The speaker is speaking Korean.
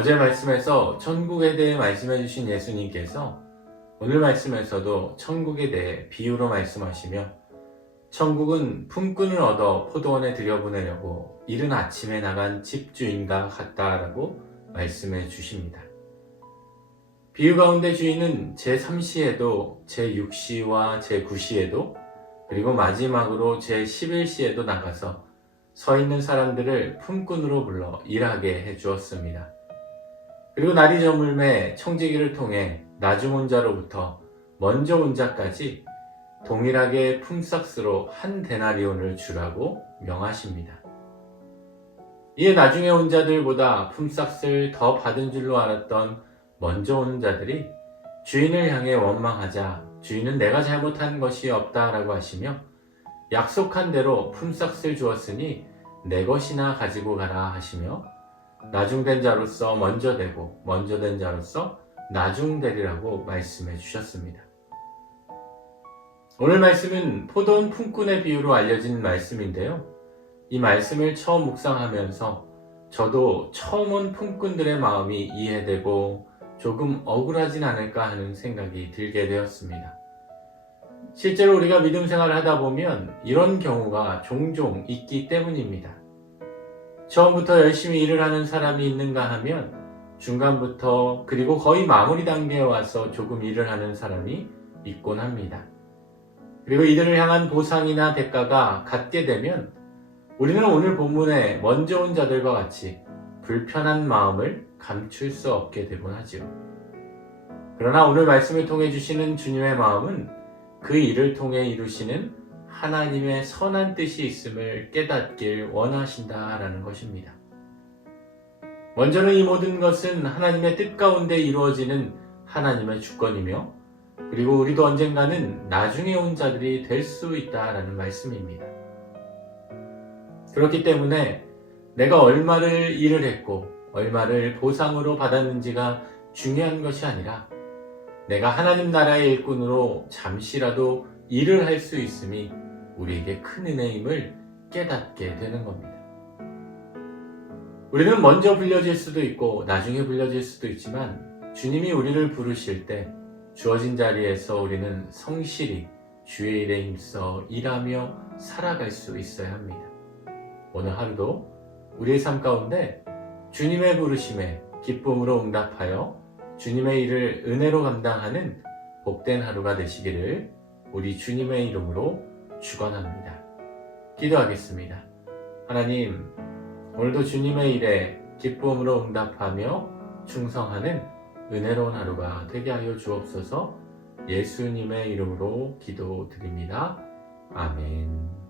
어제 말씀에서 천국에 대해 말씀해 주신 예수님께서 오늘 말씀에서도 천국에 대해 비유로 말씀하시며 천국은 품꾼을 얻어 포도원에 들여보내려고 이른 아침에 나간 집주인과 같다라고 말씀해 주십니다. 비유 가운데 주인은 제3시에도 제6시와 제9시에도 그리고 마지막으로 제11시에도 나가서 서 있는 사람들을 품꾼으로 불러 일하게 해 주었습니다. 그리고 날이 저물매 청지기를 통해 나중 온 자로부터 먼저 온 자까지 동일하게 품삯으로 한 데나리온을 주라고 명하십니다. 이에 나중에 온 자들보다 품삯을 더 받은 줄로 알았던 먼저 오는 자들이 주인을 향해 원망하자 주인은 내가 잘못한 것이 없다라고 하시며 약속한 대로 품삯을 주었으니 내 것이나 가지고 가라 하시며 나중된 자로서 먼저 되고 먼저 된 자로서 나중되리라고 말씀해 주셨습니다. 오늘 말씀은 포도원 품꾼의 비유로 알려진 말씀인데요. 이 말씀을 처음 묵상하면서 저도 처음 온 품꾼들의 마음이 이해되고 조금 억울하진 않을까 하는 생각이 들게 되었습니다. 실제로 우리가 믿음 생활을 하다 보면 이런 경우가 종종 있기 때문입니다. 처음부터 열심히 일을 하는 사람이 있는가 하면 중간부터 그리고 거의 마무리 단계에 와서 조금 일을 하는 사람이 있곤 합니다. 그리고 이들을 향한 보상이나 대가가 같게 되면 우리는 오늘 본문에 먼저 온 자들과 같이 불편한 마음을 감출 수 없게 되곤 하죠. 그러나 오늘 말씀을 통해 주시는 주님의 마음은 그 일을 통해 이루시는 하나님의 선한 뜻이 있음을 깨닫길 원하신다라는 것입니다. 먼저는 이 모든 것은 하나님의 뜻 가운데 이루어지는 하나님의 주권이며 그리고 우리도 언젠가는 나중에 온 자들이 될 수 있다라는 말씀입니다. 그렇기 때문에 내가 얼마를 일을 했고 얼마를 보상으로 받았는지가 중요한 것이 아니라 내가 하나님 나라의 일꾼으로 잠시라도 일을 할 수 있음이 우리에게 큰 은혜임을 깨닫게 되는 겁니다. 우리는 먼저 불려질 수도 있고 나중에 불려질 수도 있지만 주님이 우리를 부르실 때 주어진 자리에서 우리는 성실히 주의 일에 힘써 일하며 살아갈 수 있어야 합니다. 오늘 하루도 우리의 삶 가운데 주님의 부르심에 기쁨으로 응답하여 주님의 일을 은혜로 감당하는 복된 하루가 되시기를 우리 주님의 이름으로 축원합니다. 기도하겠습니다. 하나님, 오늘도 주님의 일에 기쁨으로 응답하며 충성하는 은혜로운 하루가 되게 하여 주옵소서. 예수님의 이름으로 기도드립니다. 아멘.